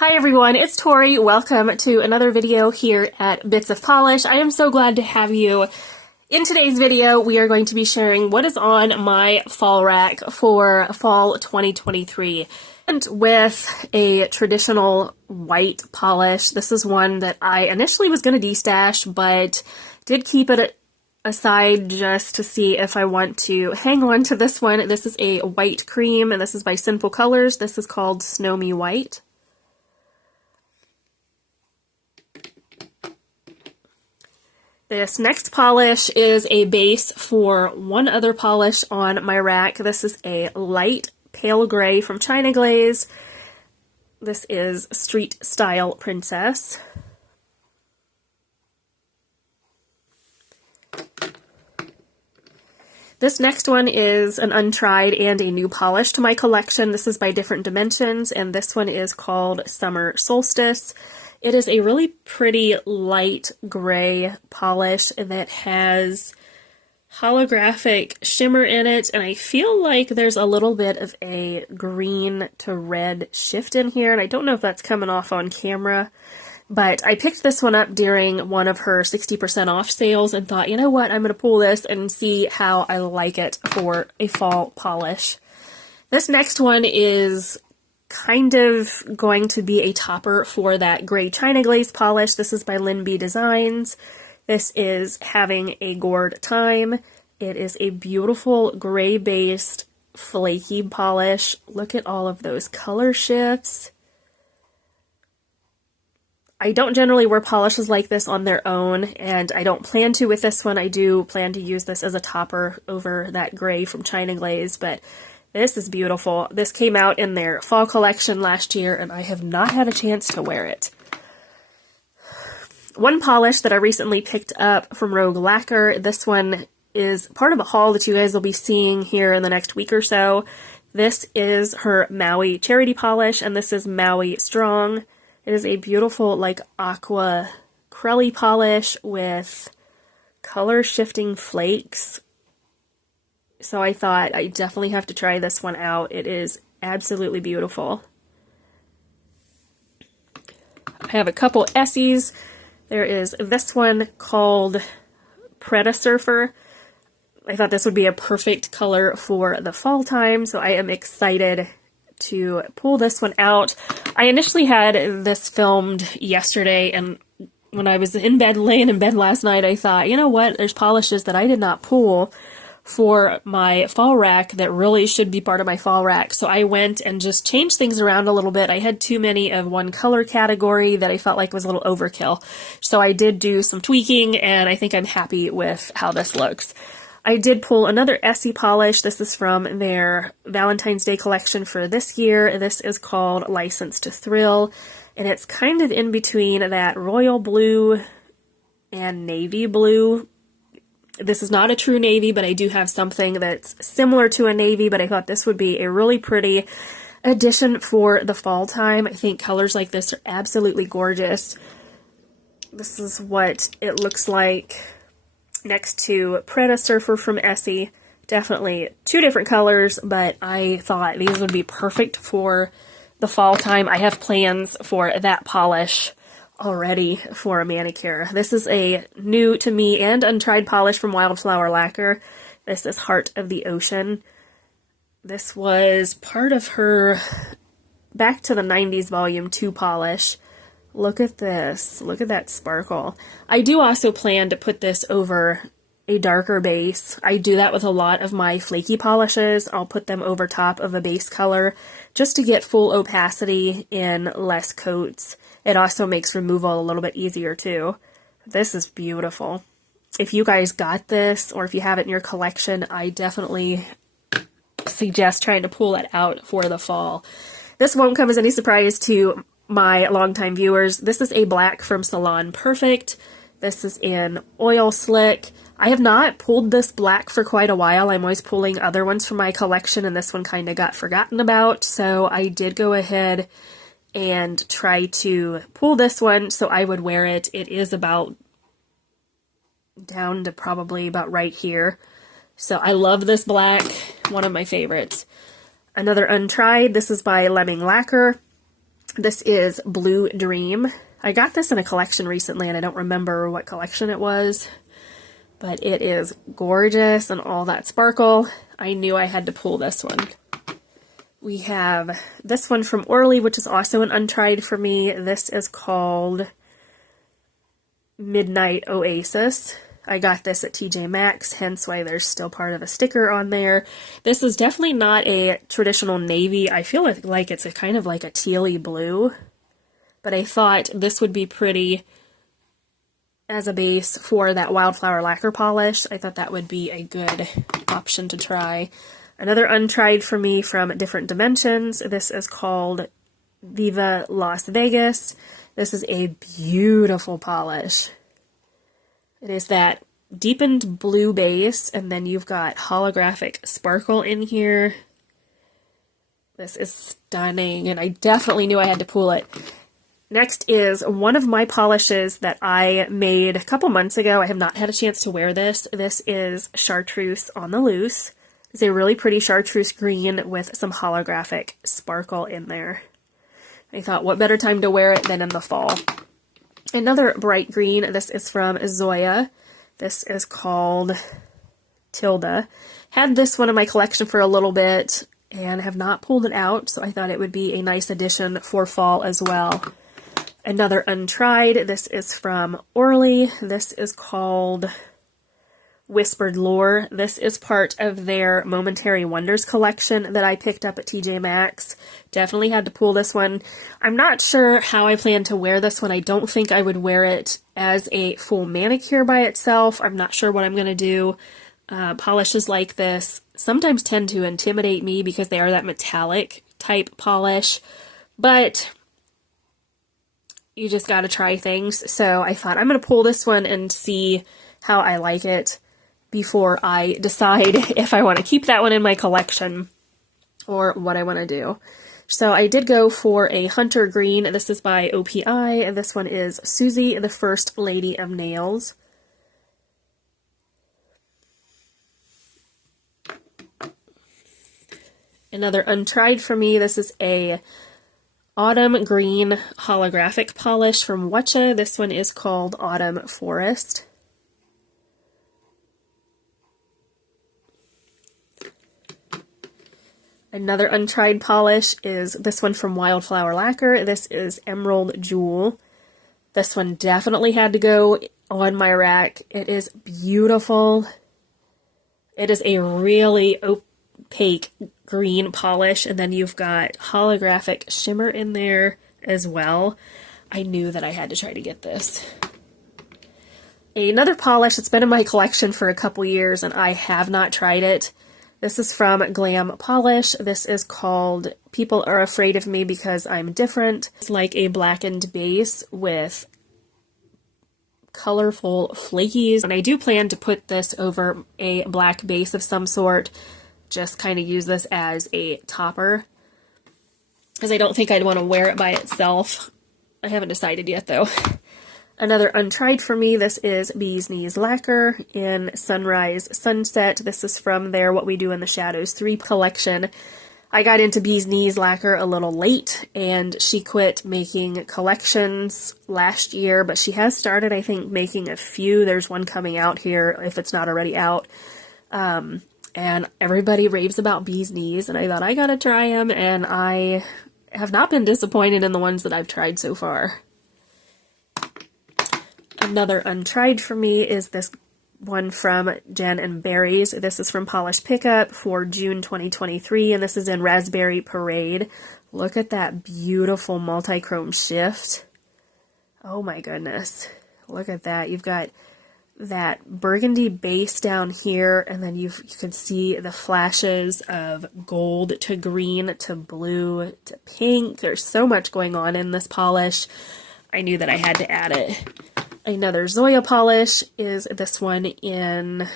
Hi everyone, it's Tori. Welcome to another video here at Bits of Polish. I am so glad to have you. In today's video, we are going to be sharing what is on my fall rack for fall 2023. And with a traditional white polish, this is one that I initially was going to destash, but did keep it aside just to see if I want to hang on to this one. This is a white cream, and this is by Sinful Colors. This is called Snow Me White. This next polish is a base for one other polish on my rack. This is a light pale gray from China Glaze. This is Street Style Princess. This next one is an untried and a new polish to my collection. This is by Different Dimensions, and this one is called Summer Solstice. It is a really pretty light gray polish that has holographic shimmer in it, and I feel like there's a little bit of a green to red shift in here, and I don't know if that's coming off on camera, but I picked this one up during one of her 60% off sales and thought, you know what, I'm going to pull this and see how I like it for a fall polish. This next one is kind of going to be a topper for that gray China Glaze polish. This is by Lin B Designs. This is Having a Gourd Time. It is a beautiful gray-based flaky polish. Look at all of those color shifts. I don't generally wear polishes like this on their own, and I don't plan to with this one. I do plan to use this as a topper over that gray from China Glaze, but this is beautiful. This came out in their fall collection last year, and I have not had a chance to wear it. One polish that I recently picked up from Rogue Lacquer, this one is part of a haul that you guys will be seeing here in the next week or so. This is her Maui Charity Polish, and this is Maui Strong. It is a beautiful, like, aqua crelly polish with color shifting flakes. So I thought I definitely have to try this one out. It is absolutely beautiful. I have a couple Essies. There is this one called Pret-a-surfer. I thought this would be a perfect color for the fall time, so I am excited to pull this one out. I initially had this filmed yesterday, and when I was in bed, laying in bed last night, I thought, you know what, there's polishes that I did not pull for my fall rack that really should be part of my fall rack. So I went and just changed things around a little bit. I had too many of one color category that I felt like was a little overkill. So I did do some tweaking, and I think I'm happy with how this looks. I did pull another Essie polish. This is from their Valentine's Day collection for this year. This is called License to Thrill, and it's kind of in between that royal blue and navy blue. This is not a true navy, but I do have something that's similar to a navy, but I thought this would be a really pretty addition for the fall time. I think colors like this are absolutely gorgeous. This is what it looks like next to Pret-a-surfer from Essie. Definitely two different colors, but I thought these would be perfect for the fall time. I have plans for that polish already for a manicure. This is a new to me and untried polish from Wildflower Lacquer. This is Heart of the Ocean. This was part of her Back to the 90s Volume 2 polish. Look at this. Look at that sparkle. I do also plan to put this over a darker base. I do that with a lot of my flaky polishes. I'll put them over top of a base color just to get full opacity in less coats. It also makes removal a little bit easier too. This is beautiful. If you guys got this, or if you have it in your collection, I definitely suggest trying to pull it out for the fall. This won't come as any surprise to my longtime viewers. This is a black from Salon Perfect. This is in Oil Slick. I have not pulled this black for quite a while. I'm always pulling other ones from my collection, and this one kind of got forgotten about, so I did go ahead and try to pull this one so I would wear it. It is about down to probably about right here. So I love this black, one of my favorites. Another untried, this is by Lemming Lacquer. This is Blue Dream. I got this in a collection recently, and I don't remember what collection it was, but it is gorgeous and all that sparkle. I knew I had to pull this one. We have this one from Orly, which is also an untried for me. This is called Midnight Oasis. I got this at TJ Maxx, hence why there's still part of a sticker on there. This is definitely not a traditional navy. I feel like it's a kind of like a tealy blue, but I thought this would be pretty as a base for that Wildflower Lacquer polish. I thought that would be a good option to try. Another untried for me from Different Dimensions. This is called Viva Las Vegas. This is a beautiful polish. It is that deepened blue base, and then you've got holographic sparkle in here. This is stunning, and I definitely knew I had to pull it. Next is one of my polishes that I made a couple months ago. I have not had a chance to wear this. This is Chartreuse on the Loose. It's a really pretty chartreuse green with some holographic sparkle in there. I thought, what better time to wear it than in the fall? Another bright green. This is from Zoya. This is called Tilda. Had this one in my collection for a little bit and have not pulled it out, so I thought it would be a nice addition for fall as well. Another untried. This is from Orly. This is called Whispered Lore. This is part of their Momentary Wonders collection that I picked up at TJ Maxx. Definitely had to pull this one. I'm not sure how I plan to wear this one. I don't think I would wear it as a full manicure by itself. I'm not sure what I'm going to do. Polishes like this sometimes tend to intimidate me because they are that metallic type polish, but you just got to try things. So I thought I'm going to pull this one and see how I like it before I decide if I want to keep that one in my collection or what I want to do. So I did go for a Hunter Green. This is by OPI, and this one is Suzi, the First Lady of Nails. Another untried for me. This is a Autumn Green holographic polish from Watcha. This one is called Autumn Forest. Another untried polish is this one from Wildflower Lacquer. This is Emerald Jewel. This one definitely had to go on my rack. It is beautiful. It is a really opaque green polish, and then you've got holographic shimmer in there as well. I knew that I had to try to get this. Another polish that's been in my collection for a couple years, and I have not tried it. This is from Glam Polish. This is called People Are Afraid of Me Because I'm Different. It's like a blackened base with colorful flakies. And I do plan to put this over a black base of some sort. Just kind of use this as a topper, because I don't think I'd want to wear it by itself. I haven't decided yet, though. Another untried for me, this is Bee's Knees Lacquer in Sunrise Sunset. This is from their What We Do in the Shadows 3 collection. I got into Bee's Knees Lacquer a little late, and she quit making collections last year, but she has started, I think, making a few. There's one coming out here, if it's not already out. And everybody raves about Bee's Knees, and I thought I gotta try them, and I have not been disappointed in the ones that I've tried so far. Another untried for me is this one from Jen and Berries. This is from Polish Pickup for June 2023, and this is in Raspberry Parade. Look at that beautiful multi-chrome shift. Oh my goodness. Look at that. You've got that burgundy base down here, and then you can see the flashes of gold to green to blue to pink. There's so much going on in this polish. I knew that I had to add it. Another Zoya polish is this one in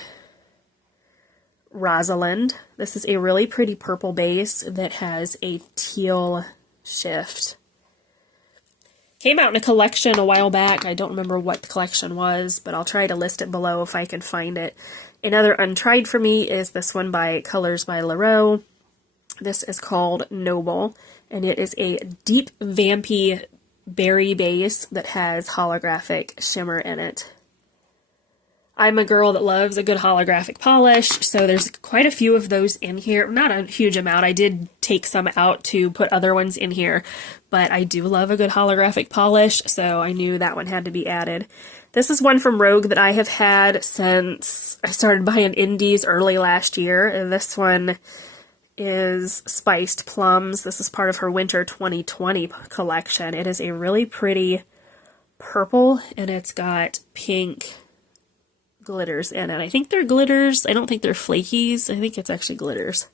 Rosalind. This is a really pretty purple base that has a teal shift. Came out in a collection a while back. I don't remember what the collection was, but I'll try to list it below if I can find it. Another untried for me is this one by Colors by Leroux. This is called Noble, and it is a deep vampy berry base that has holographic shimmer in it. I'm a girl that loves a good holographic polish, so there's quite a few of those in here. Not a huge amount. I did take some out to put other ones in here, but I do love a good holographic polish, so I knew that one had to be added. This is one from Rogue that I have had since I started buying indies early last year, and this one is Spiced Plums. This is part of her Winter 2020 collection. It is a really pretty purple, and it's got pink glitters in it. I think they're glitters. I don't think they're flakies. I think it's actually glitters.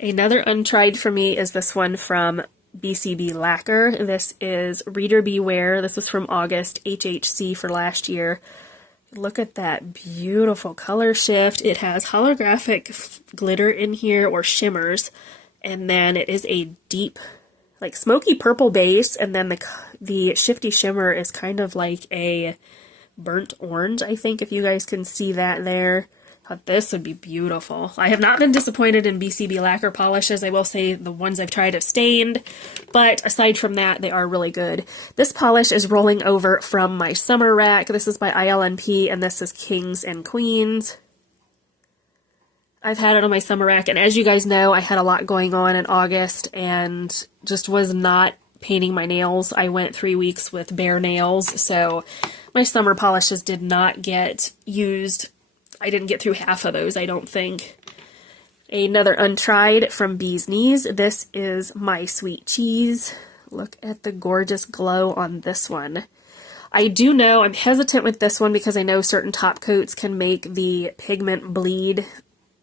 Another untried for me is this one from BCB Lacquer. This is Reader Beware. This was from August, HHC for last year. Look at that beautiful color shift. It has holographic glitter in here, or shimmers, and then it is a deep, like smoky purple base, and then the shifty shimmer is kind of like a burnt orange, I think, if you guys can see that there. Thought this would be beautiful. I have not been disappointed in BCB Lacquer polishes. I will say the ones I've tried have stained, but aside from that, they are really good. This polish is rolling over from my summer rack. This is by ILNP, and this is Kings and Queens. I've had it on my summer rack, and as you guys know, I had a lot going on in August and just was not painting my nails. I went 3 weeks with bare nails, so my summer polishes did not get used. I didn't get through half of those, I don't think. Another untried from Bee's Knees. This is My Sweet Cheese. Look at the gorgeous glow on this one. I do know, I'm hesitant with this one because I know certain top coats can make the pigment bleed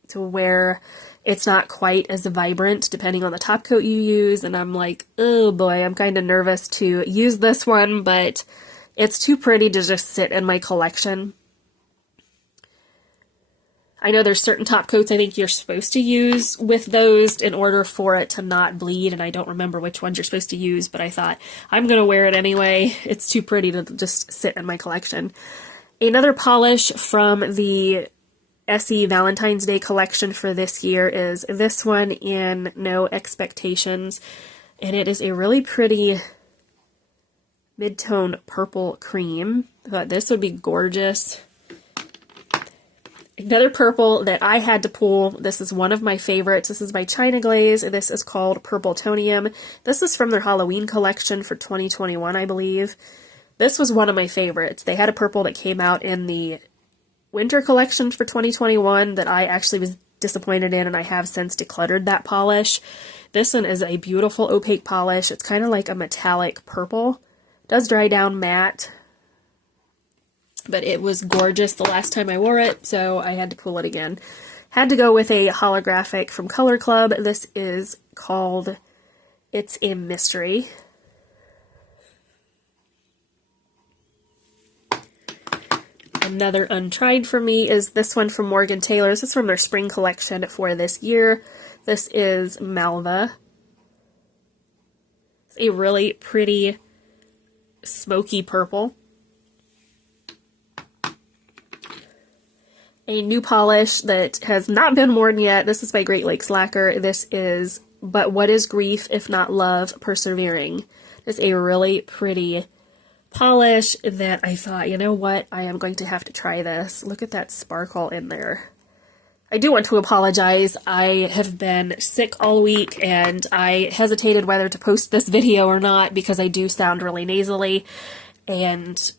to where it's not quite as vibrant depending on the top coat you use, and I'm like, oh boy, I'm kind of nervous to use this one, but it's too pretty to just sit in my collection. I know there's certain top coats I think you're supposed to use with those in order for it to not bleed, and I don't remember which ones you're supposed to use, but I thought, I'm going to wear it anyway. It's too pretty to just sit in my collection. Another polish from the Essie Valentine's Day collection for this year is this one in No Expectations, and it is a really pretty mid-tone purple cream. I thought this would be gorgeous. Another purple that I had to pull, this is one of my favorites. This is by China Glaze. This is called Purple Tonium. This is from their Halloween collection for 2021, I believe. This was one of my favorites. They had a purple that came out in the winter collection for 2021 that I actually was disappointed in, and I have since decluttered that polish. This one is a beautiful opaque polish. It's kind of like a metallic purple. It does dry down matte, but it was gorgeous the last time I wore it, so I had to pull it again. Had to go with a holographic from Color Club. This is called It's a Mystery. Another untried for me is this one from Morgan Taylor. This is from their spring collection for this year. This is Malva. It's a really pretty smoky purple. A new polish that has not been worn yet. This is by Great Lakes Lacquer. This is But What Is Grief If Not Love Persevering. It's a really pretty polish that I thought, you know what, I am going to have to try this. Look at that sparkle in there. I do want to apologize. I have been sick all week and I hesitated whether to post this video or not because I do sound really nasally, and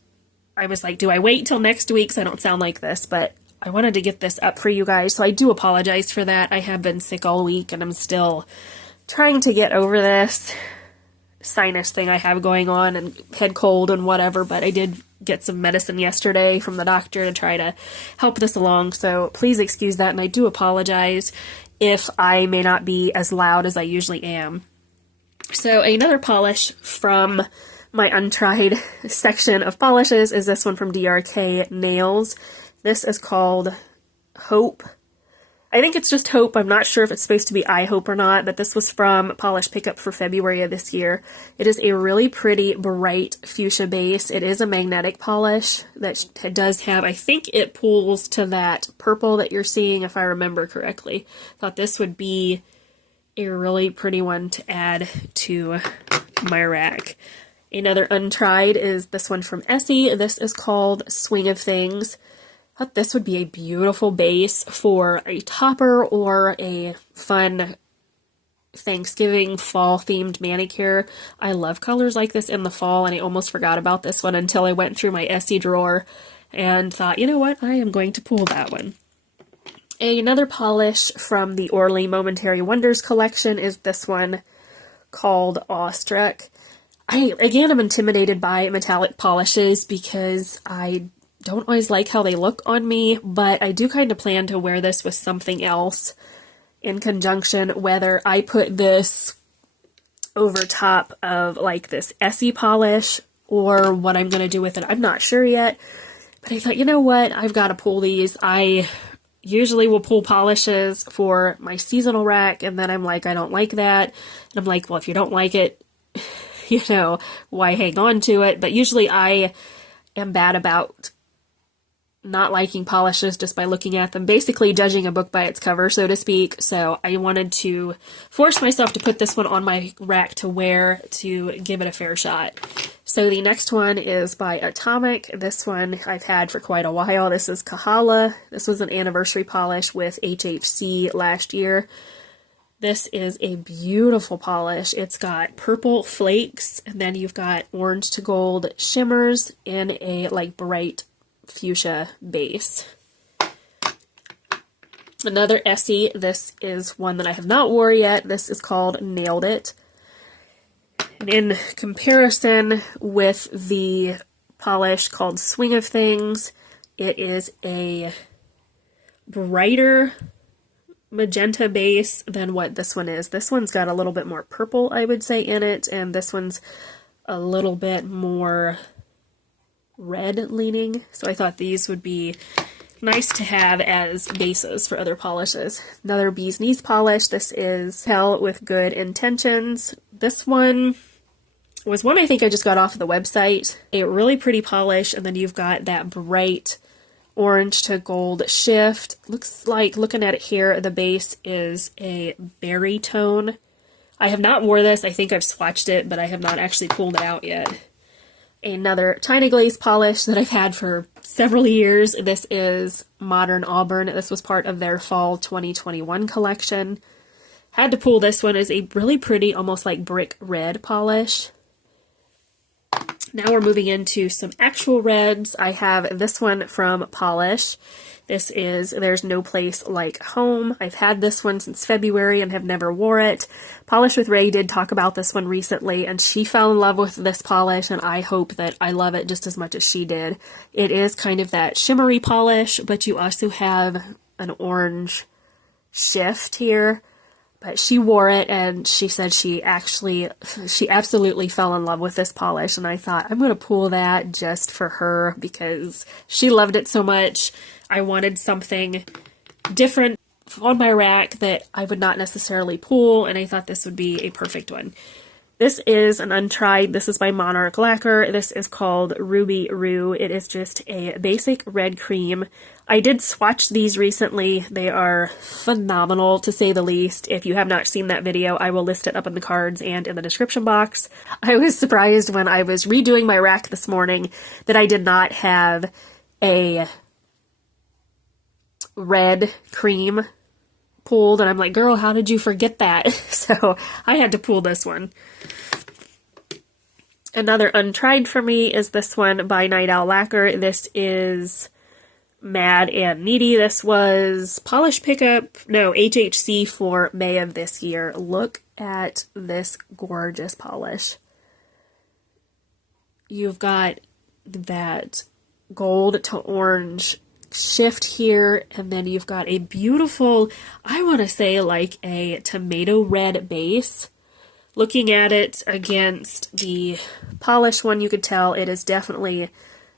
I was like, do I wait till next week so I don't sound like this? But I wanted to get this up for you guys, so I do apologize for that. I have been sick all week, and I'm still trying to get over this sinus thing I have going on, and head cold and whatever, but I did get some medicine yesterday from the doctor to try to help this along, so please excuse that, and I do apologize if I may not be as loud as I usually am. So another polish from my untried section of polishes is this one from DRK Nails. This is called Hope. I think it's just Hope. I'm not sure if it's supposed to be I Hope or not, but this was from Polish Pickup for February of this year. It is a really pretty, bright fuchsia base. It is a magnetic polish that does have, I think it pulls to that purple that you're seeing, if I remember correctly. Thought this would be a really pretty one to add to my rack. Another untried is this one from Essie. This is called Swing of Things. I thought this would be a beautiful base for a topper or a fun Thanksgiving fall themed manicure. I love colors like this in the fall, and I almost forgot about this one until I went through my Essie drawer and thought, you know what, I am going to pull that one. Another polish from the Orly Momentary Wonders collection is this one called Awestruck. Again, I'm intimidated by metallic polishes because I don't always like how they look on me, but I do kind of plan to wear this with something else in conjunction, whether I put this over top of like this Essie polish or what I'm going to do with it. I'm not sure yet, but I thought, you know what, I've got to pull these. I usually will pull polishes for my seasonal rack, and then I'm like, I don't like that. And I'm like, well, if you don't like it, you know, why hang on to it? But usually I am bad about not liking polishes just by looking at them, basically judging a book by its cover, so to speak. So I wanted to force myself to put this one on my rack to wear to give it a fair shot. So the next one is by Atomic. This one I've had for quite a while. This is Kahala. This was an anniversary polish with HHC last year. This is a beautiful polish. It's got purple flakes, and then you've got orange to gold shimmers in a like bright fuchsia base. Another Essie. This is one that I have not wore yet. This is called Nailed It. And in comparison with the polish called Swing of Things, it is a brighter magenta base than what this one is. This one's got a little bit more purple, I would say, in it, and this one's a little bit more red leaning. So I thought these would be nice to have as bases for other polishes. Another Bee's Knees polish. This is Hell with Good Intentions. This one was one I think I just got off of the website. A really pretty polish, and then you've got that bright orange to gold shift. Looks like, looking at it here, the base is a berry tone. I have not wore this. I think I've swatched it, but I have not actually pulled it out yet. Another China Glaze polish that I've had for several years. This is Modern Auburn. This was part of their fall 2021 collection. Had to pull this one. As a really pretty, almost like brick red polish. Now we're moving into some actual reds. I have this one from Polish. This is There's No Place Like Home. I've had this one since February and have never wore it. Polish with Ray did talk about this one recently, and she fell in love with this polish, and I hope that I love it just as much as she did. It is kind of that shimmery polish, but you also have an orange shift here. But she wore it, and she said she absolutely fell in love with this polish, and I thought, I'm going to pull that just for her because she loved it so much. I wanted something different on my rack that I would not necessarily pull, and I thought this would be a perfect one. This is an untried. This is by Monarch Lacquer. This is called Ruby Roo. It is just a basic red cream. I did swatch these recently. They are phenomenal, to say the least. If you have not seen that video, I will list it up in the cards and in the description box. I was surprised when I was redoing my rack this morning that I did not have a red cream pulled, and I'm like, girl, how did you forget that? So I had to pull this one. Another untried for me is this one by Night Owl Lacquer. This is Mad and Needy. This was Polish Pickup, no, HHC for May of this year. Look at this gorgeous polish. You've got that gold to orange shift here, and then you've got a beautiful, I want to say like a tomato red base. Looking at it against the polish one, you could tell it is definitely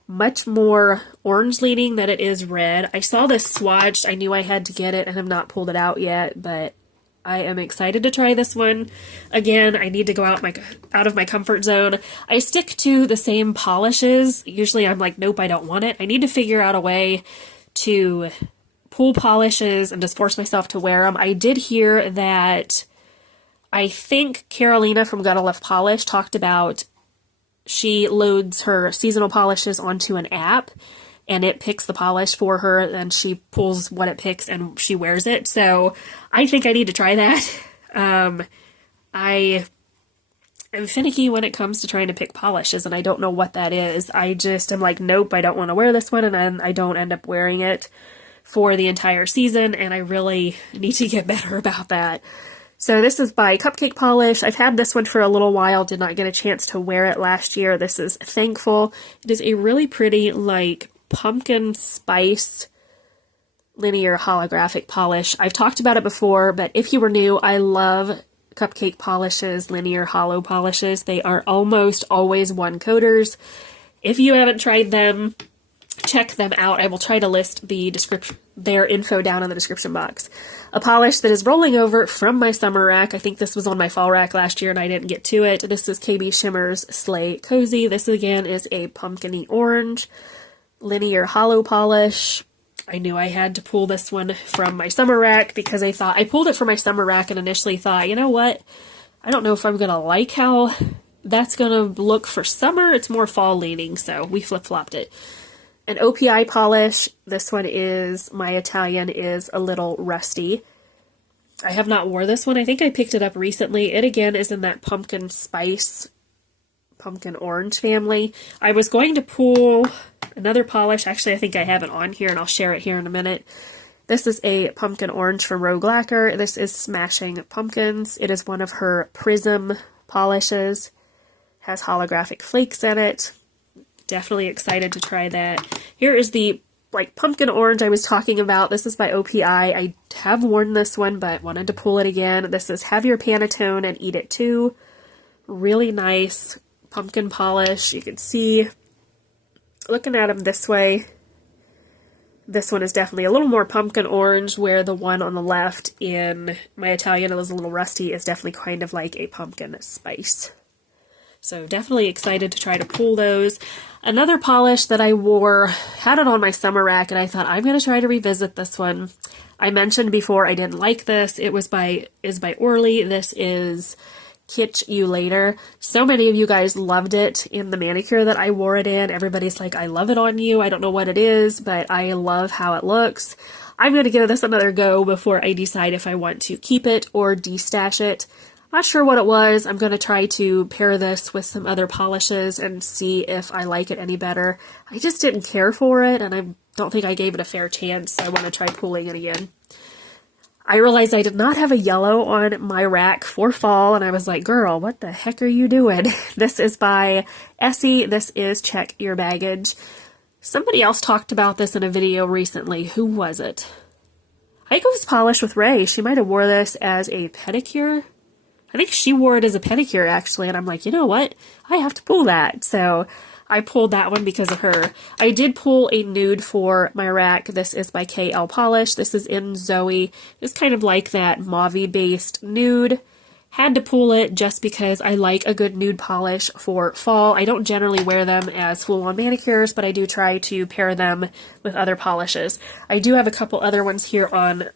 much more orange leaning than it is red. I saw this swatched. I knew I had to get it and have not pulled it out yet, but I am excited to try this one. Again, I need to go out of my comfort zone. I stick to the same polishes. Usually I'm like, nope, I don't want it. I need to figure out a way to pull polishes and just force myself to wear them. I did hear that I think Carolina from Gotta Love Polish talked about she loads her seasonal polishes onto an app and it picks the polish for her and she pulls what it picks and she wears it. So I think I need to try that. I am finicky when it comes to trying to pick polishes and I don't know what that is. I just am like, nope, I don't want to wear this one, and then I don't end up wearing it for the entire season, and I really need to get better about that. So this is by Cupcake Polish. I've had this one for a little while, did not get a chance to wear it last year. This is Thankful. It is a really pretty, like, pumpkin spice linear holographic polish. I've talked about it before, but if you were new, I love Cupcake Polish's linear hollow polishes. They are almost always one coaters. If you haven't tried them, check them out. I will try to list their info down in the description box. A polish that is rolling over from my summer rack. I think this was on my fall rack last year and I didn't get to it. This is KB Shimmer's Slay Kozy. This again is a pumpkin-y orange linear hollow polish. I knew I had to pull this one from my summer rack because I pulled it from my summer rack and initially thought, you know what? I don't know if I'm going to like how that's going to look for summer. It's more fall leaning, so we flip-flopped it. An OPI polish. This one is, my Italian is a little rusty. I have not wore this one. I think I picked it up recently. It again is in that pumpkin spice, pumpkin orange family. I was going to pull another polish. Actually, I think I have it on here and I'll share it here in a minute. This is a pumpkin orange from Rogue Lacquer. This is Smashing Pumpkins. It is one of her prism polishes. Has holographic flakes in it. Definitely excited to try that. Here is the pumpkin orange I was talking about. This is by OPI. I have worn this one, but wanted to pull it again. This is Have Your Panettone and Eat It Too. Really nice pumpkin polish. You can see, looking at them this way, this one is definitely a little more pumpkin orange, where the one on the left in my Italian, it was a little rusty, is definitely kind of like a pumpkin spice. So definitely excited to try to pull those. Another polish that I wore, had it on my summer rack, and I thought I'm going to try to revisit this one. I mentioned before I didn't like this. It is by Orly. This is Kitch You Later. So many of you guys loved it in the manicure that I wore it in. Everybody's like, I love it on you. I don't know what it is, but I love how it looks. I'm going to give this another go before I decide if I want to keep it or destash it. Not sure what it was. I'm going to try to pair this with some other polishes and see if I like it any better. I just didn't care for it, and I don't think I gave it a fair chance, so I want to try pulling it again. I realized I did not have a yellow on my rack for fall, and I was like, girl, what the heck are you doing? This is by Essie. This is Check Your Baggage. Somebody else talked about this in a video recently. Who was it? I think it was Polish with Ray. She might have wore this as a pedicure. I think she wore it as a pedicure, actually, and I'm like, you know what? I have to pull that. So I pulled that one because of her. I did pull a nude for my rack. This is by KL Polish. This is in Zoe. It's kind of like that mauve-based nude. Had to pull it just because I like a good nude polish for fall. I don't generally wear them as full-on manicures, but I do try to pair them with other polishes. I do have a couple other ones here on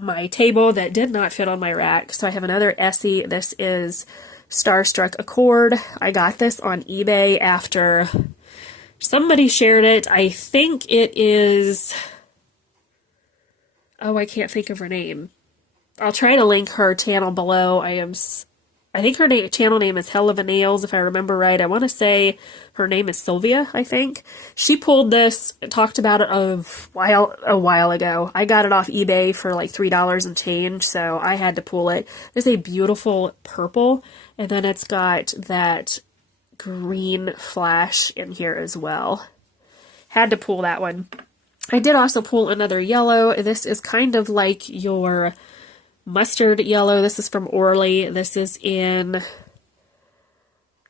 my table that did not fit on my rack. So I have another Essie. This is Starstruck Accord. I got this on eBay after somebody shared it. I think it is, oh, I can't think of her name. I'll try to link her channel below. I think her channel name is Hell of a Nails, if I remember right. I want to say her name is Sylvia, I think. She pulled this, talked about it a while ago. I got it off eBay for like $3 and change, so I had to pull it. It's a beautiful purple, and then it's got that green flash in here as well. Had to pull that one. I did also pull another yellow. This is kind of like your mustard yellow. This is from Orly. This is in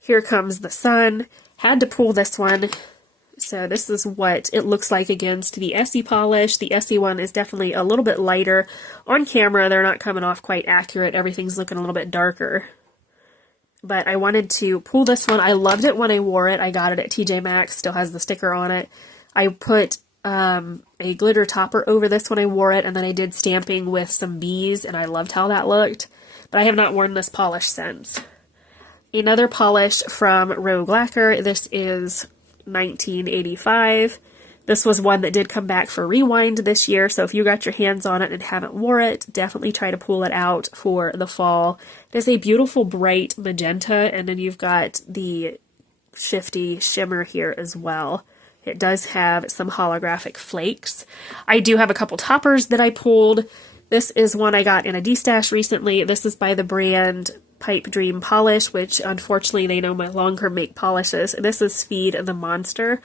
Here Comes the Sun. Had to pull this one. So this is what it looks like against the Essie polish. The Essie one is definitely a little bit lighter. On camera, they're not coming off quite accurate. Everything's looking a little bit darker. But I wanted to pull this one. I loved it when I wore it. I got it at TJ Maxx. Still has the sticker on it. I put a glitter topper over this when I wore it, and then I did stamping with some bees, and I loved how that looked. but I have not worn this polish since. Another polish from Rogue Lacquer. This is 1985. This was one that did come back for Rewind this year, so if you got your hands on it and haven't wore it, definitely try to pull it out for the fall. It is a beautiful bright magenta, and then you've got the shifty shimmer here as well. It does have some holographic flakes. I do have a couple toppers that I pulled. This is one I got in a D-stash recently. This is by the brand Pipe Dream Polish, which unfortunately they no longer make polishes. This is Feed the Monster.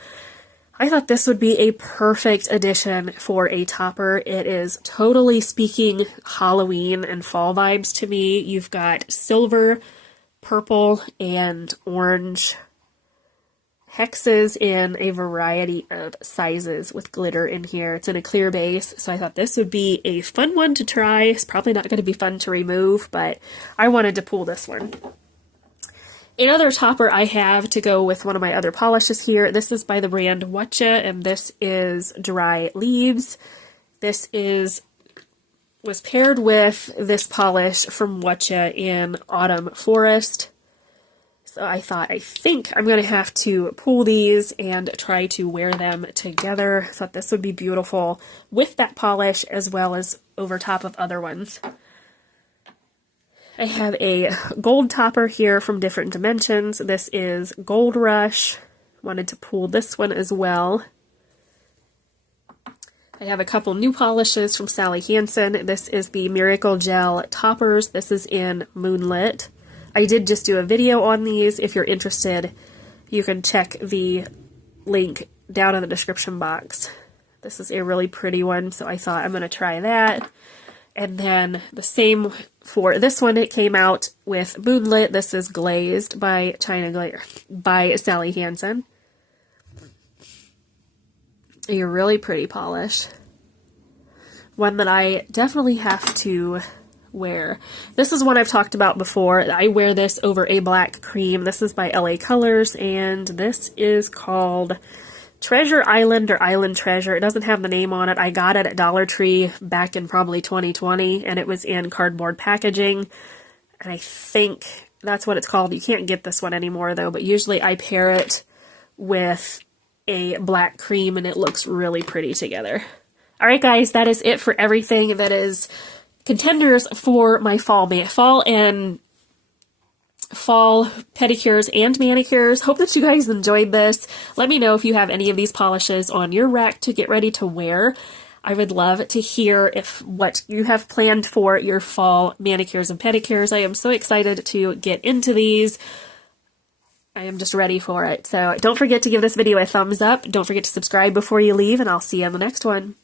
I thought this would be a perfect addition for a topper. It is totally speaking Halloween and fall vibes to me. You've got silver, purple, and orange hexes in a variety of sizes with glitter in here. It's in a clear base, so I thought this would be a fun one to try. It's probably not going to be fun to remove, but I wanted to pull this one. Another topper I have to go with one of my other polishes here. This is by the brand Whatcha, and this is Dry Leaves. This was paired with this polish from Whatcha in Autumn Forest. So I think I'm going to have to pull these and try to wear them together. I thought this would be beautiful with that polish as well as over top of other ones. I have a gold topper here from Different Dimensions. This is Gold Rush. Wanted to pull this one as well. I have a couple new polishes from Sally Hansen. This is the Miracle Gel Toppers. This is in Moonlit. I did just do a video on these. If you're interested, you can check the link down in the description box. This is a really pretty one, so I thought I'm going to try that. And then the same for this one, it came out with Moonlit. This is Glazed by by Sally Hansen. A really pretty polish. One that I definitely have to wear. This is one I've talked about before. I wear this over a black cream. This is by LA Colors, and this is called Treasure Island or Island Treasure. It doesn't have the name on it. I got it at Dollar Tree back in probably 2020, and it was in cardboard packaging, and I think that's what it's called. You can't get this one anymore though, but usually I pair it with a black cream and it looks really pretty together. Alright guys, that is it for everything that is contenders for my fall pedicures and manicures. Hope that you guys enjoyed this. Let me know if you have any of these polishes on your rack to get ready to wear. I would love to hear what you have planned for your fall manicures and pedicures. I am so excited to get into these. I am just ready for it. So don't forget to give this video a thumbs up. Don't forget to subscribe before you leave, and I'll see you on the next one.